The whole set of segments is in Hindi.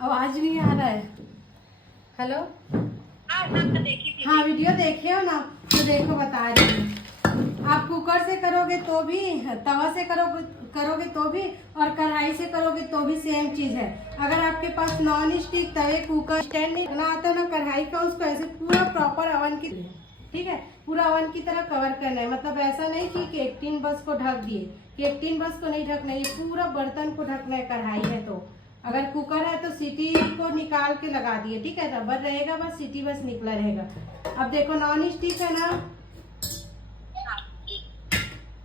आवाज नहीं आ रहा है। हेलो। हाँ वीडियो देखे हो ना, तो देखो बता रही हूँ। आप कुकर से करोगे तो भी, तवा से करोगे तो भी, और कढ़ाई से करोगे तो भी सेम चीज है। अगर आपके पास नॉन स्टिक तवे कुकर स्टैंड नहीं ना आता ना कढ़ाई का, उसको ऐसे पूरा प्रॉपर अवन की, ठीक है, पूरा अवन की तरह कवर करना है। मतलब ऐसा नहीं कि केकटीन बस को ढक दिए, केकटीन बस को नहीं ढकना, ये पूरा बर्तन को ढकना है। कढ़ाई है तो, अगर कुकर है तो सीटी को निकाल के लगा दिए, ठीक है, रबर रहेगा बस, सीटी बस निकला रहेगा। अब देखो नॉन स्टिक है ना,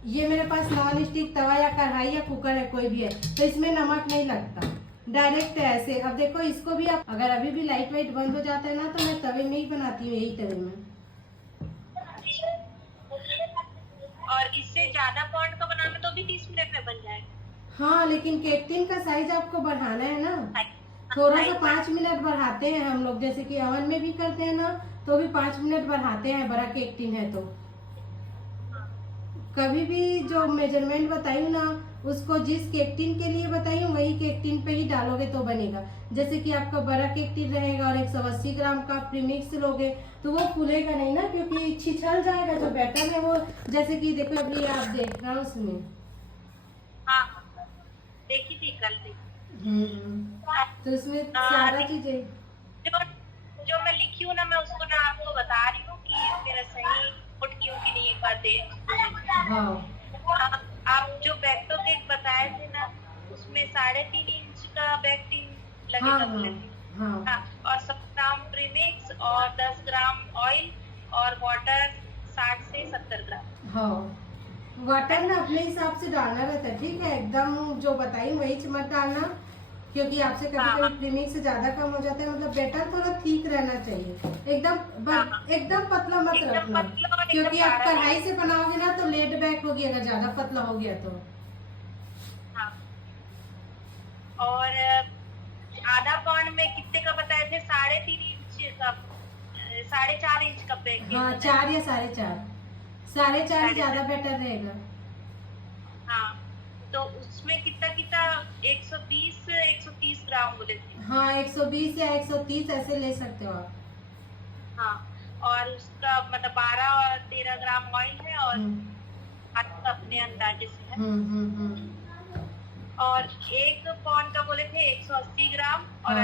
ये मेरे पास नॉन स्टिक तवा या कढ़ाई या कुकर है, कोई भी है, तो इसमें नमक नहीं लगता, डायरेक्ट है ऐसे। अब देखो इसको भी आप, अगर अभी भी लाइट वाइट बंद हो जाता है ना, तो मैं तवे में ही बनाती हूँ, यही तवे में। और इससे ज्यादा पॉन्ड का बनाना तो भी 30 मिनट में बन जाएगा। हाँ लेकिन केक टिन का साइज आपको बढ़ाना है ना, थोड़ा सा 5 मिनट बढ़ाते हैं हम लोग, जैसे कि ओवन में भी करते हैं ना, तो भी 5 मिनट बढ़ाते हैं, बड़ा केक टिन है तो। कभी भी जो मेजरमेंट बताई हूँ ना, उसको जिस केक टिन के लिए बताई हूँ वही केक टिन पे ही डालोगे तो बनेगा। जैसे कि आपका बड़ा केक टिन रहेगा और 180 ग्राम का प्रीमिक्स लोगे तो वो फूलेगा नहीं ना, क्योंकि छिछल जाएगा जो बैटर है वो। जैसे कि देखो अभी आप देख रहा उसमें, हाँ देखी थी कल थी। तो इसमें सारा चीजें जो जो मैं लिखी हूँ ना, मैं उसको ना आपको बता रही हूँ कि मेरा सही नोट की हूँ कि नहीं, एक बार देख। हाँ आप जो बैक्टो केक बताए थे ना, उसमें 3.5 इंच का बैक टीन हाँ लगेगा बोले हाँ थे। हाँ और 100 ग्राम प्रीमिक्स और 10 ग्राम ऑयल और वाटर 60 से 70 ग्राम। हाँ। वाटर ना अपने हिसाब से डालना रहता है, ठीक है, एकदम जो बताई वही मत डालना, क्योंकि आपसे कभी कभी प्रीमिक्स से ज्यादा कम हो जाता है। मतलब बैटर थोड़ा ठीक रहना चाहिए, एकदम पतला मत रखना, क्योंकि आप कढ़ाई से बनाओगे ना तो लेट बैक होगी अगर ज्यादा पतला हो गया तो। और आधा पाउंड में कितने का बताए थे? 3.5 इंच का, 4.5 इंच का पैकेट। हाँ 4 या 4.5, 4.5 ज्यादा बेटर रहेगा। हाँ तो उसमें कितना कितना 120 130 ग्राम बोले थे। हाँ 120 या 130 ऐसे ले सकते हो आप। हाँ और उसका मतलब 12 और 13 ग्राम ऑयल है, और अपने अंदाजे से है। और 1 पाउंड का बोले थे 180 ग्राम, और